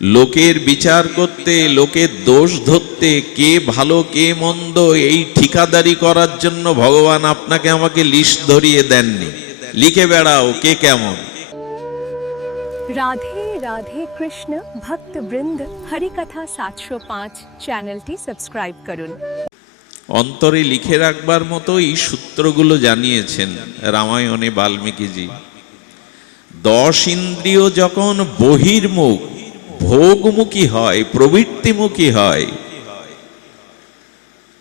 লোকের বিচার করতে, লোকের দোষ ধরতে, কে ভালো কে মন্দ এই ঠিকাদারি করার জন্য ভগবান আপনাকে আমাকে লিস্ট ধরিয়ে দেননি। লিখে বেড়াও কে কেমন। রাধে রাধে কৃষ্ণ ভক্ত বৃন্দ, হরিকথা ৭০৫ চ্যানেলটি সাবস্ক্রাইব করুন। অন্তরে লিখে রাখবার মতো এই সূত্রগুলো জানিয়েছেন রামায়ণে বাল্মীকিজি। 10 ইন্দ্রিয় যখন বহির্মুখ ভোগমুখী হয়, প্রবৃত্তিমুখী হয়,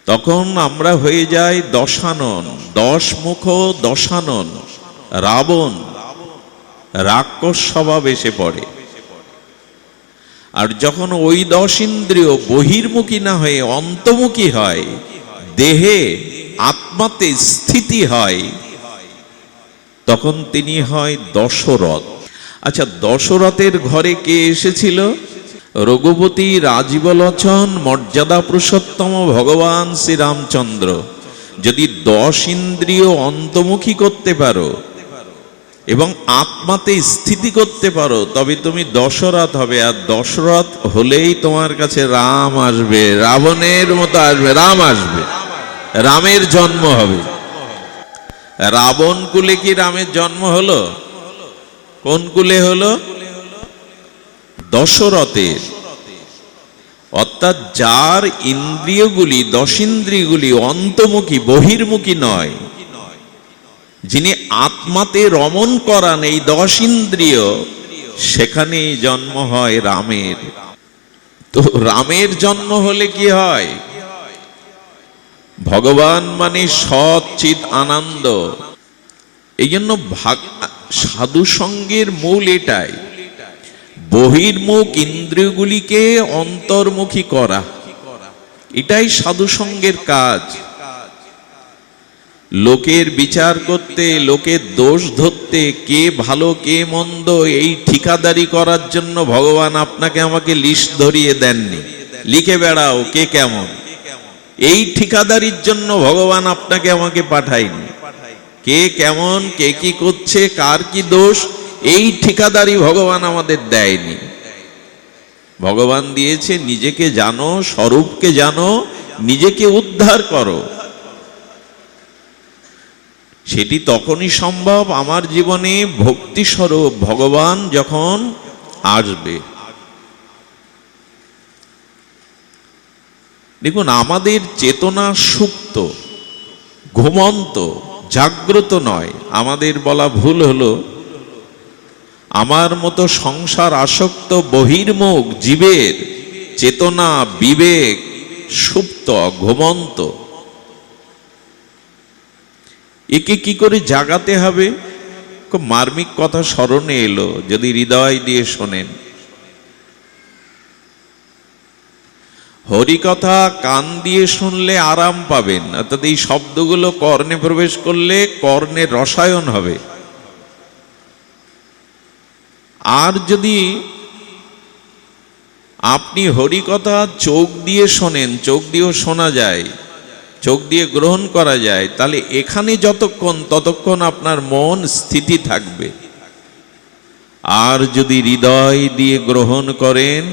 তখন আমরা হয়ে যাই দশানন, 10 মুখ দশানন, রাবণ, রাক্ষস স্বভাব এসে পড়ে। আর যখন ওই 10 ইন্দ্রিয় বহির্মুখী না হয়ে অন্তর্মুখী হয়, দেহে আত্মাতে স্থিতি হয়, তখন তিনি হয় দশরথ। আচ্ছা, দশরথের ঘরে কে এসেছিল? রঘুপতি রাজীবলোচন মর্যাদা পুরুষোত্তম ভগবান শ্রীরামচন্দ্র। যদি 10 ইন্দ্রিয় অন্তর্মুখী করতে পারো এবং আত্মাতে স্থিতি করতে পারো, তবে তুমি দশরথ হবে। আর দশরথ হলেই তোমার কাছে রাম আসবে, রাবণের মতো আসবে, রাম আসবে, রামের জন্ম হবে। রাবণ কুলে কি রামের জন্ম হলো? কোন কুলে হলো? দশরথের। অর্থাৎ যার ইন্দ্রিয়গুলি, 10 ইন্দ্রিয়গুলি অন্তর্মুখী বহির্মুখী নয়, যিনি আত্মাতে রমণ করান এই 10 ইন্দ্রিয়, সেখানেই জন্ম হয় রামের। তো রামের জন্ম হলে কি হয়? ভগবান মানে সৎ চিৎ আনন্দ। এই জন্য সাধু সঙ্গের মূল এটাই, বহির্মুখ ইন্দ্রিয়গুলিকে অন্তর্মুখী করা, এটাই সাধু সঙ্গের কাজ। লোকের বিচার করতে, লোকের দোষ ধরতে, কে ভালো কে মন্দ এই ঠিকাদারি করার জন্য ভগবান আপনাকে আমাকে লিস্ট ধরিয়ে দেননি। লিখে বেড়াও কে কেমন। এই ঠিকাদারির জন্য ভগবান আপনাকে আমাকে পাঠায়নি। কে কেমন, কে কি করছে, কার কি দোষ, এই ঠিকাদারি ভগবান আমাদের দেয়নি। ভগবান দিয়েছে নিজেকে জানো, স্বরূপকে জানো, নিজেকে উদ্ধার করো। সেটি তখনই সম্ভব আমার জীবনে ভক্তি স্বরূপ ভগবান যখন আসবে। দেখুন, আমাদের চেতনা সুপ্ত, ঘুমন্ত, জাগ্রত নয়। আমাদের বলা ভুল হলো, আমার মতো সংসার আসক্ত বহির্মুখ জীবের চেতনা বিবেক সুপ্ত, ঘুমন্ত। একে কি করে জাগাতে হবে? খুব মার্মিক কথা স্মরণে এলো, যদি হৃদয় দিয়ে শোনেন। হরিকথা কান দিয়ে শুনলে আরাম পাবেন, অর্থাৎ এই শব্দগুলো কর্ণে প্রবেশ করলে কর্ণের রসায়ন হবে। আর যদি আপনি হরিকথা চোখ দিয়ে শোনেন, চোখ দিয়েও শোনা যায়, চোখ দিয়ে গ্রহণ করা যায়, তাহলে এখানে যতক্ষণ ততক্ষণ আপনার মন স্থিতি থাকবে। আর যদি হৃদয় দিয়ে গ্রহণ করেন,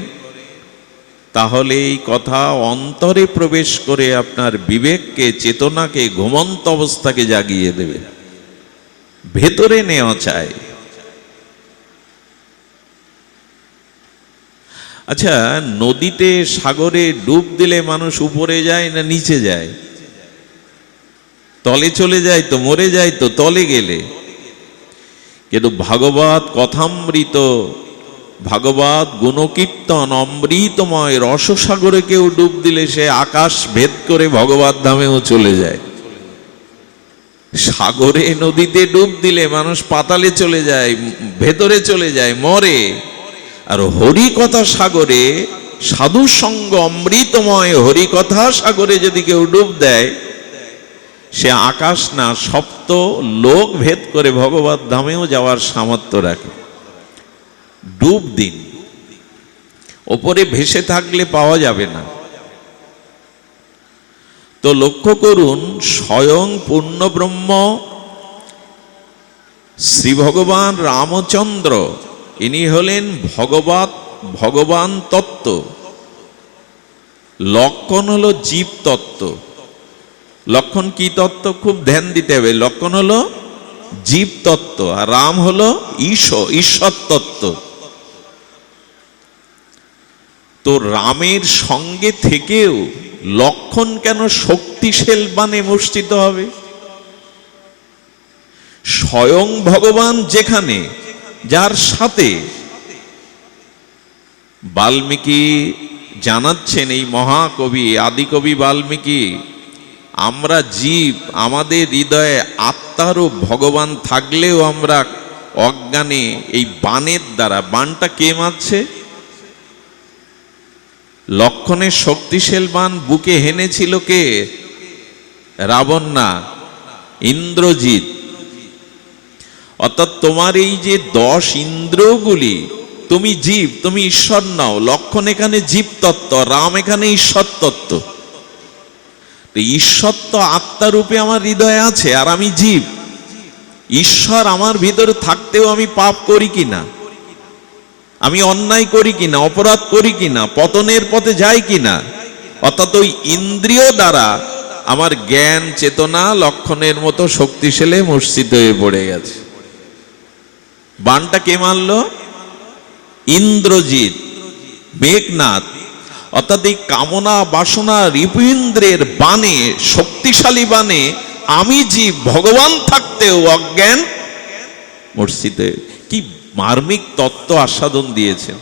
তাহলে এই কথা অন্তরে প্রবেশ করে আপনার বিবেককে, চেতনাকে, ঘুমন্ত অবস্থাকে জাগিয়ে দেবে, ভেতরে নেওয়া চায়। আচ্ছা, নদীতে সাগরে ডুব দিলে মানুষ উপরে যায় না নিচে যায়? তলে চলে যায় তো, মরে যায় তো তলে গেলে। কিন্তু ভাগবত কথামৃত, ভাগবত গুণকীর্তন অমৃতময় রসসাগরে কেউ ডুব দিলে সে আকাশ ভেদ করে ভগবত ধামেও চলে যায়। সাগরে নদীতে ডুব দিলে মানুষ পাতালে চলে যায়, ভেতরে চলে যায়, মরে। আর হরিকথা সাগরে, সাধু সঙ্গ অমৃতময় হরিকথা সাগরে যদি কেউ ডুব দেয়, সে আকাশ না সপ্ত লোক ভেদ করে ভগবত ধামেও যাওয়ার সামর্থ্য রাখে। ডুব দিন, ওপরে ভেসে থাকলে পাওয়া যাবে না। তো লক্ষ্য করুন, স্বয়ং পূর্ণ ব্রহ্ম শ্রী ভগবান রামচন্দ্র, ইনি হলেন ভগবত ভগবান তত্ত্ব, লক্ষণ হলো জীব তত্ত্ব। লক্ষণ কি তত্ত্ব? খুব ধ্যান দিতে হবে। লক্ষণ হলো জীব তত্ত্ব, আর রাম হলো ঈশ্বর তত্ত্ব। তো রামের সঙ্গে থেকেও লক্ষণ কেন শক্তিশাল বাণে মূর্ছিত হবে? স্বয়ং ভগবান যেখানে, যার সাথে বাল্মীকি জানাচ্ছেন, এই মহাকবি আদিকবি বাল্মীকি, আমরা জীব, আমাদের হৃদয়ে আত্মারও ভগবান থাকলেও আমরা অজ্ঞানে এই বাণের দ্বারা, বাণটা কে মারছে? লক্ষণের শক্তিশাল বাণ বুকে হেনেছিল কে? রাবণ না, ইন্দ্রজিৎ। অর্থাৎ তোমার এই যে 10 ইন্দ্রগুলি, তুমি জীব, তুমি ঈশ্বর নাও। লক্ষণ এখানে জীব তত্ত্ব, রাম এখানে ঈশ্বর তত্ত্ব। ঈশ্বর তো আত্মারূপে আমার হৃদয়ে আছে, আর আমি জীব। ঈশ্বর আমার ভিতরে থাকতেও আমি পাপ করি কিনা, আমি অন্যায় করি কিনা, অপরাধ করি কিনা, পতনের পথে যাই কিনা। অর্থাৎ ওই ইন্দ্রিয় দ্বারা আমার জ্ঞান চেতনা লক্ষণের মতো শক্তিশালী মূর্ছিত হয়ে পড়ে গেছে। বাণটা কে মারল? ইন্দ্রজিৎ, মেঘনাদ। অর্থাৎ এই কামনা বাসনা রিপুইন্দ্রের বাণে, শক্তিশালী বাণে আমি জীব, ভগবান থাকতেও অজ্ঞান মূর্ছিত। কি মার্মিক তত্ত্ব আস্বাদন দিয়েছেন।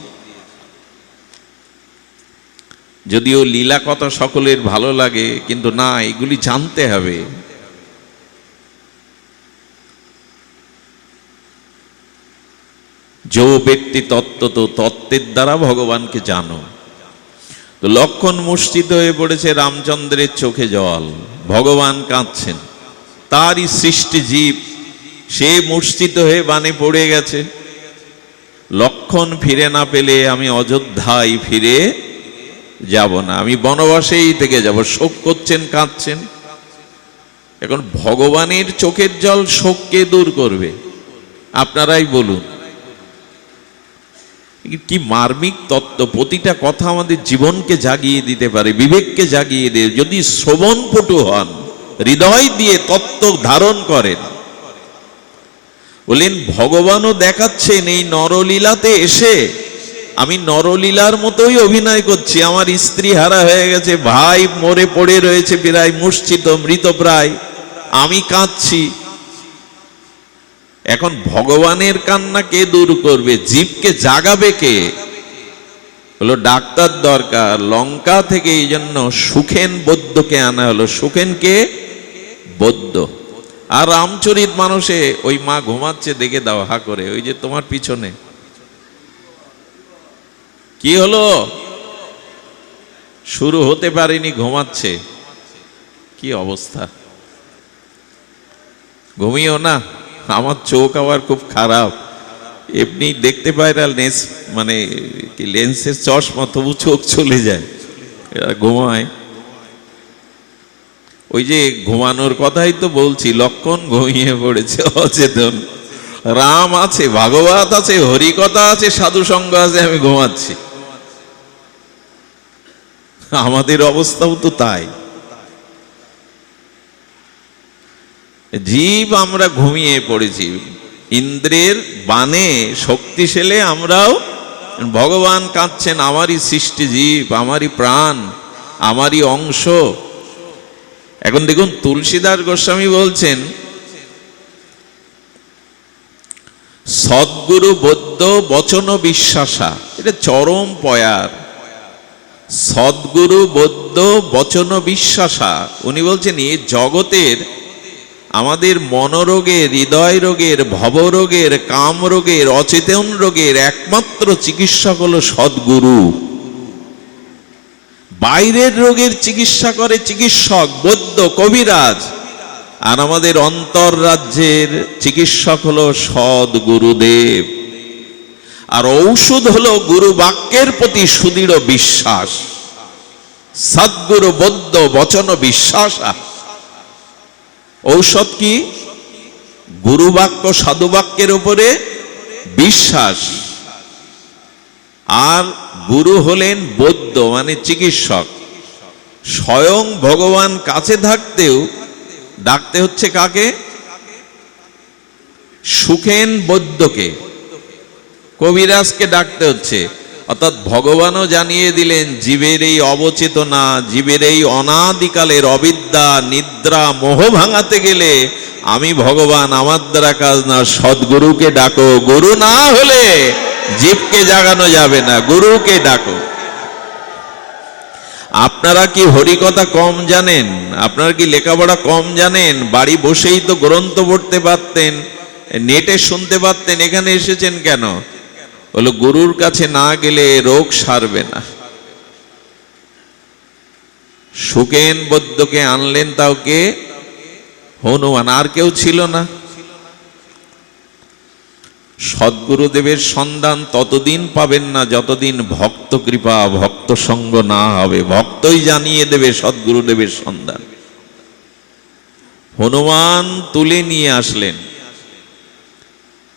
যদিও লীলা কথা সকলের ভালো লাগে, কিন্তু না, এগুলি জানতে হবে। जो ব্যক্তি তত্ত্ব, তো তত্ত্বের দ্বারা ভগবানকে জানো। তো লক্ষণ মূর্ছিত হয়ে পড়েছে, রামচন্দ্রের চোখে জল, ভগবান কাঁদছেন। তারই সৃষ্টি জীব, সে মূর্ছিত হয়ে বানে পড়ে গেছে। লক্ষণ ফিরে না পেলে আমি অযোধ্যায় ফিরে যাব না, আমি বনবাসেই থেকে যাব। শোক করছেন, কাঁদছেন। এখন ভগবানের চোখের জল শোককে দূর করবে? আপনারাই বলুন। কি মার্মিক তত্ত্ব! প্রতিটা কথা আমাদের জীবনকে জাগিয়ে দিতে পারে, বিবেককে জাগিয়ে দেয়, যদি শ্রবণপটু হন, হৃদয় দিয়ে তত্ত্ব ধারণ করেন। বলেন ভগবানও দেখাচ্ছেন এই নরলীলাতে এসে, আমি নরলীলার মতোই অভিনয় করছি। আমার স্ত্রী হারা হয়ে গেছে, ভাই মরে পড়ে রয়েছে প্রায় মূর্ছিত, মৃতপ্রায়, আমি কাঁদছি। এখন ভগবানের কান্না কে দূর করবে? জীবকে জাগাবে কে? হলো ডাক্তার দরকার। লঙ্কা থেকে এই জন্য সুখেন বৌদ্ধকে আনা হলো। সুখেন কে? বৌদ্ধ। আর রামচরিত মানুষে ওই মা ঘুমাচ্ছে, দেখে দাও হা করে, ওই যে তোমার পিছনে। কি হলো? শুরু হতে পারেনি, ঘুমাচ্ছে। কি অবস্থা! ঘুমিও না, আমার চোখ আবার খুব খারাপ, এমনি দেখতে পায় না, লেন্স মানে কি লেন্সের চশমা, তবু চোখ চলে যায়, এরা ঘুমায়। ওই যে ঘুমানোর কথাই তো বলছি, লক্ষণ ঘুমিয়ে পড়েছে অচেতন। রাম আছে, ভাগবত আছে, হরিকথা আছে, সাধু সঙ্গ আছে, আমি ঘুমাচ্ছি। আমাদের অবস্থাও তো তাই। জীব আমরা ঘুমিয়ে পড়েছি, ইন্দ্রের বাণে শক্তিশালী আমরাও। ভগবান কাঁদছেন, আমারই সৃষ্টি জীব, আমারই প্রাণ, আমারই অংশ। এখন দেখুন তুলসীদাস গোস্বামী বলছেন, সদ্গুরু বৌদ্ধ বচন বিশ্বাসা, এটা চরম পয়ার। সদ্গুরু বৌদ্ধ বচন বিশ্বাসা, উনি বলছেন এই জগতের আমাদের মনোরোগের, হৃদয় রোগের, ভবরোগের, কাম রোগের, অচেতন রোগের একমাত্র চিকিৎসক হলো সদ্গুরু। বাইরের রোগের চিকিৎসা করে চিকিৎসক, বৈদ্য, কবিরাজ, আর আমাদের অন্তর রাজ্যের চিকিৎসক হলো সদ্গুরুদেব। আর ঔষধ হলো গুরু বাক্যের প্রতি সুদৃঢ় বিশ্বাস। সদ্গুরু বৌদ্ধ বচন বিশ্বাস। ঔষধ কি? গুরু বাক্য, সাধু বাক্যের উপরে বিশ্বাস। আর গুরু হলেন বৈদ্য, মানে চিকিৎসক। স্বয়ং ভগবান কাছে থাকতেও ডাকতে হচ্ছে কাকে? সুখেন বৈদ্যকে, কবিরাজকে ডাকতে হচ্ছে। অর্থাৎ ভগবানও জানিয়ে দিলেন জীবের এই অবচেতনা, জীবের এই অনাদিকালের অবিদ্যা, নিদ্রা, মোহ ভাঙাতে গেলে আমি ভগবান, আমার দ্বারা কাজ না, সদ্গুরুকে ডাকো। গুরু না হলে জীবকে জাগানো যাবে না, গুরুকে ডাকো। আপনারা কি হরিকথা কম জানেন? আপনারা কি লেখাপড়া কম জানেন? বাড়ি বসেই তো গ্রন্থ পড়তে পারতেন, নেটে শুনতে পারতেন, এখানে এসেছেন কেন? বলো গুরুর কাছে না গেলে রোগ সারবে না। সুকেন বৈদ্যকে আনলেন, তাও কে? হনুমান, আর কেউ ছিল না। সদ্গুরুদেবের সন্ধান ততদিন পাবেন না যতদিন ভক্ত কৃপা, ভক্ত সঙ্গ না হবে। ভক্তই জানিয়ে দেবে সদ্গুরুদেবের সন্ধান। হনুমান তুলে নিয়ে আসলেন,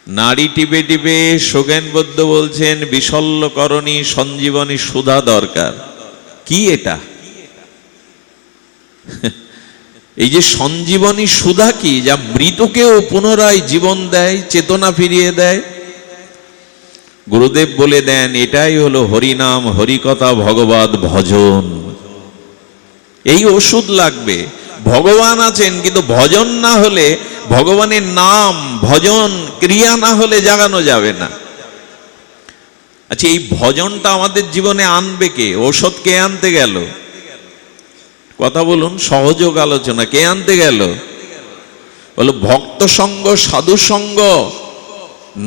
নাড়ি টিপে টিপে সোগেন বৈদ্য বলছেন বিশল্যকরণী সঞ্জীবনী সুধা দরকার। কি এটা? এই যে সঞ্জীবনী সুধা কি? যা মৃতকেও পুনরায় জীবন দেয়, চেতনা ফিরিয়ে দেয়। গুরুদেব বলে দেন এটাই হলো হরিনাম, হরিকথা, ভগবত ভজন। এই ওষুধ লাগবে। ভগবান আছেন, কিন্তু ভজন না হলে, ভগবানের নাম ভজন ক্রিয়া না হলে জাগানো যাবে না। আচ্ছা, এই ভজনটা আমাদের জীবনে আনবে কে? ওষুধ কে আনতে গেল? কথা বলুন, সহযোগ আলোচনা। কে আনতে গেল? বলো ভক্ত সঙ্গ, সাধু সঙ্গ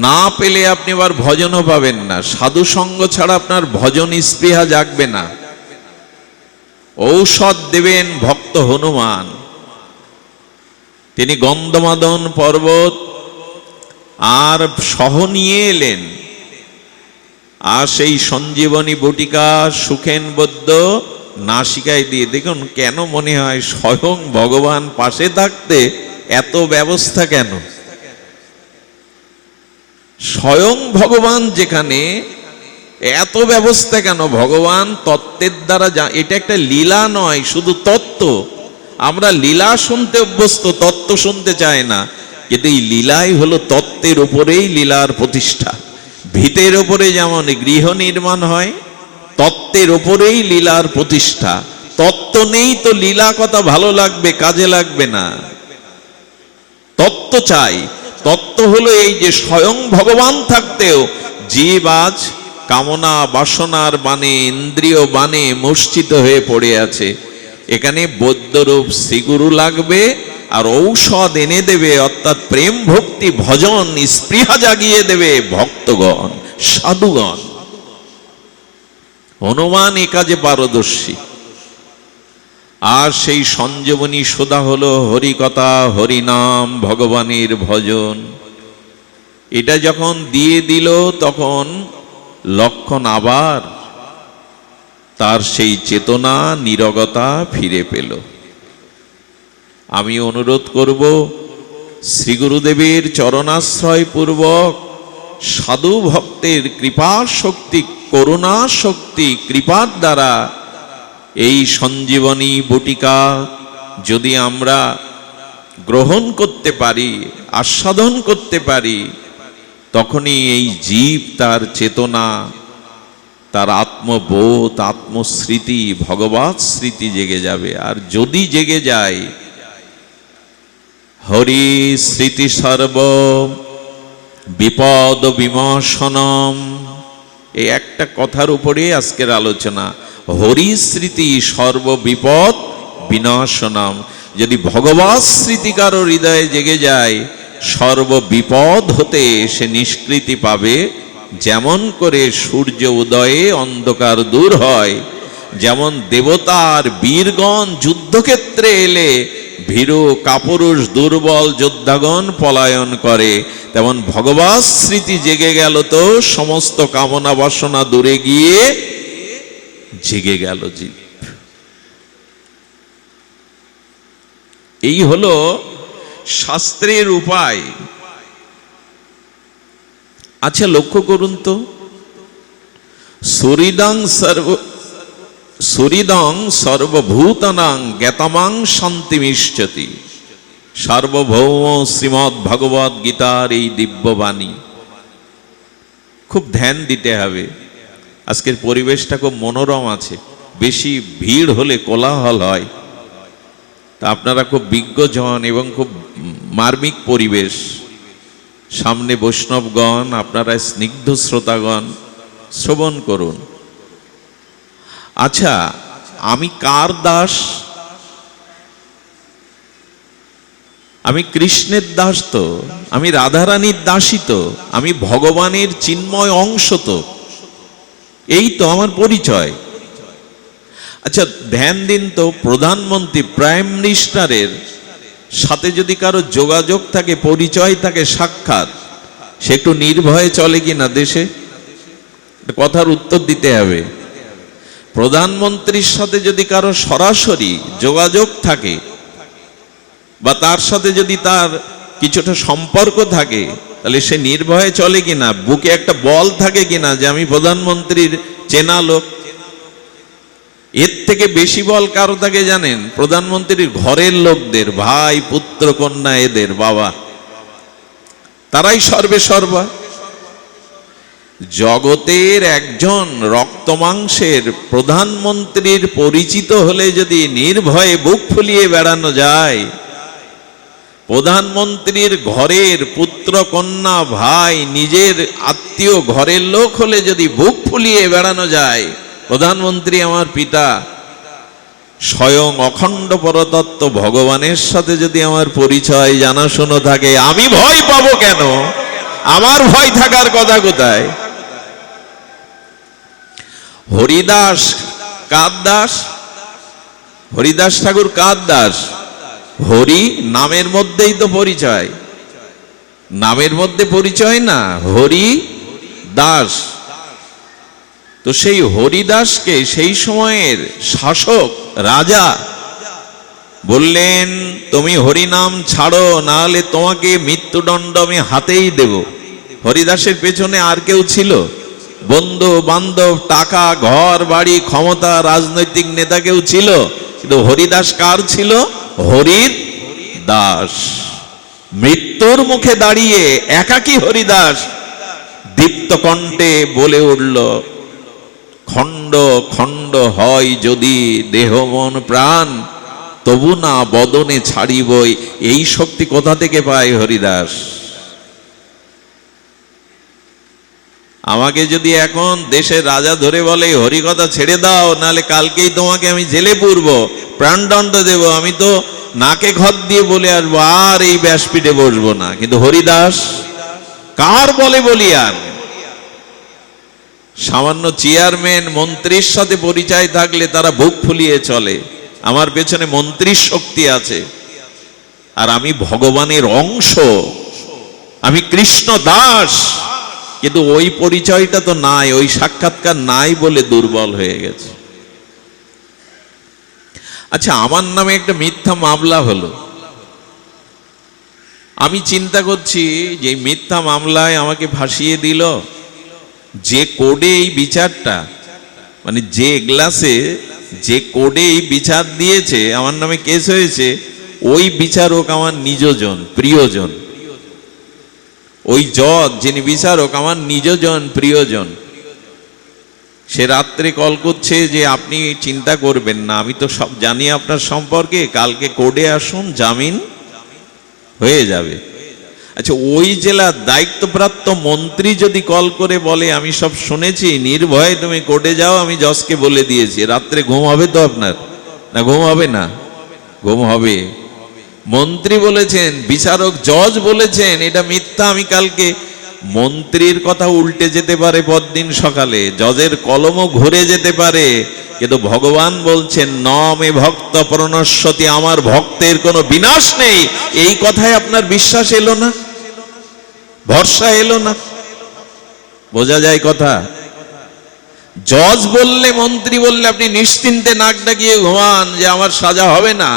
না পেলে আপনি আবার ভজনও পাবেন না। সাধু সঙ্গ ছাড়া আপনার ভজন স্পৃহা জাগবে না। ঔষধ দেবেন ভক্ত হনুমান। তিনি গন্ধমাদন পর্বত আর সহ নিয়ে এলেন, আর সেই সঞ্জীবনী বটিকা সুখেন বৈদ্য নাসিকায় দিয়ে। দেখুন, কেন মনে হয় স্বয়ং ভগবান পাশে থাকতে এত ব্যবস্থা কেন? স্বয়ং ভগবান যেখানে, এত ব্যবস্থা কেন? ভগবান তত্ত্বের দ্বারা, এটা একটা লীলা নয়, শুধু তত্ত্ব। আমরা লীলা শুনতে অভ্যস্ত, তত্ত্ব শুনতে চায় না। কিন্তু এই লীলাই হলো তত্ত্বের উপরেই লীলার প্রতিষ্ঠা। ভিতের উপরে যেমন গৃহ নির্মাণ হয়, তত্ত্বের উপরেই লীলার প্রতিষ্ঠা। তত্ত্ব নেই তো লীলা কথা ভালো লাগবে, কাজে লাগবে না। তত্ত্ব চাই। তত্ত্ব হলো এই যে স্বয়ং ভগবান থাকতেও জীব আজ কামনা বাসনার বানে, ইন্দ্রিয় বানে মূর্ছিত হয়ে পড়ে আছে। এখানে বৈদ্যরূপ শ্রীগুরু লাগবে, আর ঔষধ এনে দেবে, অর্থাৎ প্রেম ভক্তি ভজন স্পৃহা জাগিয়ে দেবে ভক্তগণ, সাধুগণ। হনুমান এ কাজে পারদর্শী। আর সেই সঞ্জীবনী সুধা হলো হরিকথা, হরিনাম, ভগবানের ভজন। এটা যখন দিয়ে দিল, তখন লক্ষণ আবার তার সেই চেতনা, নীরবতা ফিরে পেল। আমি অনুরোধ করব, শ্রী গুরুদেবের চরণাশ্রয় পূর্বক সাধু ভক্তের কৃপা শক্তি, করুণা শক্তি, কৃপার দ্বারা এই সঞ্জীবনী বটিকা যদি আমরা গ্রহণ করতে পারি, আস্বাদন করতে পারি, তখনই এই জীব তার চেতনা, তার আত্মবোধ, আত্মস্মৃতি, ভগবৎ স্মৃতি জেগে যাবে। আর যদি জেগে যায়, হরি স্মৃতি সর্ব বিপদ বিমোচনম, এই একটা কথার উপরে আজকের আলোচনা। হরি স্মৃতি সর্ব বিপদ বিনাশনম। যদি ভগবৎ স্মৃতি কারো হৃদয়ে জেগে যায়, সর্ব বিপদ হতে সে নিষ্কৃতি পাবে। যেমন করে সূর্য উদয়ে অন্ধকার দূর হয়, যেমন দেবতার বীরগণ যুদ্ধক্ষেত্রে এলে ভীরু কাপুরুষ দুর্বল যোদ্ধাগণ পলায়ন করে, তেমন ভগবৎ স্মৃতি জেগে গেল তো সমস্ত কামনা বাসনা দূরে গিয়ে জেগে গেল জীব। এই হলো শাস্ত্রের উপায়। আচ্ছা, লক্ষ্য করুন তো, সুরিদং সর্বভূতানাং জ্ঞাতমাং শান্তিমিষ্যতি। সার্বভৌম শ্রীমদ্ ভগবদ গীতার এই দিব্যবাণী খুব ধ্যান দিতে হবে। আজকের পরিবেশটা খুব মনোরম আছে, বেশি ভিড় হলে কোলাহল হয়। তা আপনারা খুব বিজ্ঞজন এবং খুব মার্মিক পরিবেশ, সামনে বৈষ্ণবগণ, আপনারা স্নিগ্ধ শ্রোতাগণ শ্রবণ করুন। আচ্ছা, আমি কার দাস? আমি কৃষ্ণের দাস তো, আমি রাধারানীর দাসী তো, আমি ভগবানের চিন্ময় অংশ তো, এই তো আমার পরিচয়। আচ্ছা ধ্যান দিন তো, প্রধানমন্ত্রী প্রাইম মিনিস্টারের সাথে যদি কারো যোগাযোগ থাকে, পরিচয় থাকে, সাক্ষাৎ, সে একটু নির্ভয়ে চলে কিনা দেশে? কথার উত্তর দিতে হবে। প্রধানমন্ত্রীর সাথে যদি কারো সরাসরি যোগাযোগ থাকে বা তার সাথে যদি তার কিছুটা সম্পর্ক থাকে, তাহলে সে নির্ভয়ে চলে কিনা? বুকে একটা বল থাকে কিনা যে আমি প্রধানমন্ত্রীর চেনা লোক? এর থেকে বেশি বল কারো থাকে জানেন? প্রধানমন্ত্রীর ঘরের লোকদের, ভাই, পুত্র, কন্যা, এদের বাবা, তারাই সর্বে সর্বা। জগতের একজন রক্তমাংসের প্রধানমন্ত্রীর পরিচিত হলে যদি নির্ভয়ে বুক ফুলিয়ে বেড়ানো যায়, প্রধানমন্ত্রীর ঘরের পুত্র, কন্যা, ভাই, নিজের আত্মীয়, ঘরের লোক হলে যদি বুক ফুলিয়ে বেড়ানো যায়, প্রধানমন্ত্রী আমার পিতা, স্বয়ং অখণ্ড পরতত্ত্ব ভগবানের সাথে যদি আমার পরিচয় জানাশোনা থাকে, আমি ভয় পাবো কেন? আমার ভয় থাকার কথা কোথায়? হরিদাস কার দাস? হরিদাস ঠাকুর কার দাস? হরি নামের মধ্যেই তো পরিচয়, নামের মধ্যে পরিচয় না, হরি দাস। তো সেই হরিদাসকে সেই সময়ের শাসক রাজা বললেন, তুমি হরিনাম ছাড়ো, না হলে তোমাকে মৃত্যুদণ্ড আমি হাতেই দেব। হরিদাসের পেছনে আর কেউ ছিল? বন্ধু বান্ধব, টাকা, ঘর বাড়ি, ক্ষমতা, রাজনৈতিক নেতা কেউ ছিল? কিন্তু হরিদাস কার ছিল? হরির দাস। মৃত্যুর মুখে দাঁড়িয়ে একাকী হরিদাস দীপ্ত কণ্ঠে বলে উঠল, খণ্ড খণ্ড হয় যদি দেহ মন প্রাণ, তবু না বদনে ছাড়িবই। এই শক্তি কোথা থেকে পায় হরিদাস? আমাকে যদি এখন দেশের রাজা ধরে বলে হরিকথা ছেড়ে দাও, নালে কালকেই তোমাকে আমি জেলে পুরব, প্রাণদণ্ড দেব, আমি তো নাকে ঘর দিয়ে বলে আসবো, আর এই ব্যাসপীঠে বসবো না। কিন্তু হরিদাস কার বলে বলিয়ান? সামান্য চেয়ারম্যান, মন্ত্রীর সাথে পরিচয় থাকলে তারা বুক ফুলিয়ে চলে, আমার পেছনে মন্ত্রীর শক্তি আছে, আর আমি ভগবানের অংশ, আমি কৃষ্ণ দাস। কিন্তু ওই পরিচয়টা তো নাই, ওই সাক্ষাৎকার নাই বলে দুর্বল হয়ে গেছে। আচ্ছা, আমার নামে একটা মিথ্যা মামলা হলো, আমি চিন্তা করছি যে মিথ্যা মামলায় আমাকে ফাঁসিয়ে দিল, যে কোডে এই বিচারটা, মানে যে গ্লাসে যে কোডে এই বিচার দিয়েছে, আমার নামে কেস হয়েছে, ওই বিচারক আমার নিজজন, প্রিয়জন। ওই জজ যিনি বিচারক আমার নিজজন, প্রিয়জন। সে রাত্রে কল করছে যে আপনি চিন্তা করবেন না, আমি তো সব জানি আপনার সম্পর্কে, কালকে কোর্টে আসুন, জামিন হয়ে যাবে। আচ্ছা, ওই জেলার দায়িত্বপ্রাপ্ত মন্ত্রী যদি কল করে বলে আমি সব শুনেছি, নির্ভয়ে তুমি কোর্টে যাও, আমি জজকে বলে দিয়েছি, রাত্রে ঘুম হবে তো আপনার? না ঘুম হবে না? ঘুম হবে। মন্ত্রী বলেছেন, বিচারক জজ বলেছেন এটা মিথ্যা, আমি কালকে, মন্ত্রীর কথা উল্টে যেতে পারে পরদিন সকালে, জজের কলমও ঘুরে যেতে পারে, কিন্তু ভগবান বলছেন ন মে ভক্ত প্রণশ্যতি, আমার ভক্তের কোনো বিনাশ নেই। এই কথায় আপনার বিশ্বাস এলো না, ভরসা এলো না? বোঝা যায় কথা? জজ বললে, মন্ত্রী বললে আপনি নিশ্চিন্তে নাক ডাকিয়ে ঘুমান যে আমার সাজা হবে না।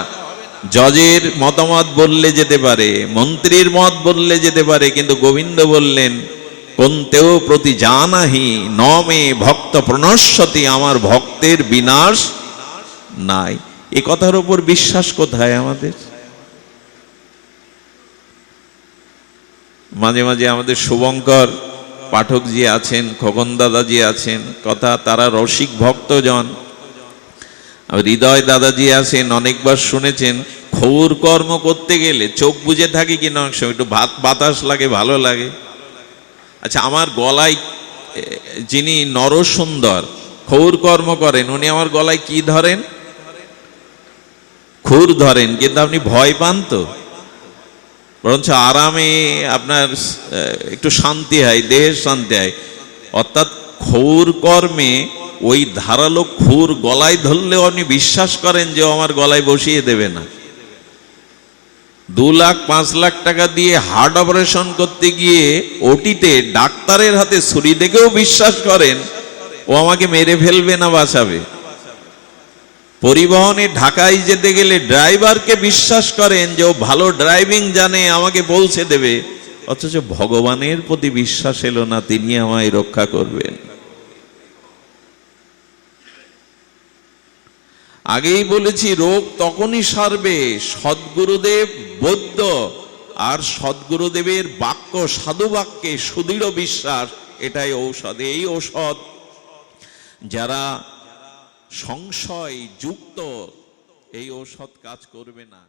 জজের মতামত বললে যেতে পারে, মন্ত্রীর মত বললে যেতে পারে, কিন্তু গোবিন্দ বললেন কোনতেও প্রতি জানাহি ন মে ভক্ত প্রণশ্যতি, আমার ভক্তের বিনাশ নাই। এ কথার উপর বিশ্বাস কোথায় আমাদের? মাঝে মাঝে আমাদের শুভঙ্কর পাঠক জি আছেন, খোকন দাদাজি আছেন, কথা তারা রসিক ভক্তজন। হৃদয় দাদাজি আছেন, অনেকবার শুনেছেন ক্ষৌর কর্ম করতে গেলে চোখ বুজে থাকি কিনা অনেক সময়, একটু বাতাস লাগে, ভালো লাগে। আচ্ছা, আমার গলায় যিনি নরসুন্দর ক্ষৌর কর্ম করেন, উনি আমার গলায় কি ধরেন? খুর ধরেন, কিন্তু আপনি ভয় পান তো? বরঞ্চ আরামে আপনার একটু শান্তি হয়, দেহের শান্তি হয়। অর্থাৎ ক্ষৌর কর্মে ওই ধারালো খুর গলায় ধরলেও আপনি বিশ্বাস করেন যে ও আমার গলায় বসিয়ে দেবে না। 2 লাখ 5 লাখ টাকা দিয়ে হার্ট অপারেশন করতে গিয়ে ওটিতে ডাক্তারের হাতে ছুরি দেখেও বিশ্বাস করেন ও আমাকে মেরে ফেলবে না, বাঁচাবে। পরিবহনে ঢাকায় যেতে গেলে ড্রাইভারকে বিশ্বাস করেন যে ও ভালো ড্রাইভিং জানে, আমাকে পৌঁছে দেবে। অথচ ভগবানের প্রতি বিশ্বাস এলো না, তিনি আমায় রক্ষা করবেন। আগেই বলেছি, রোগ তখনই সারবে সদ্গুরুদেব বৈদ্য আর সদ্গুরুদেবের বাক্য, সাধু বাক্যে সুদৃঢ় বিশ্বাস, এটাই ঔষধ। এই ঔষধ যারা সংশয় যুক্ত, এই ঔষধ কাজ করবে না।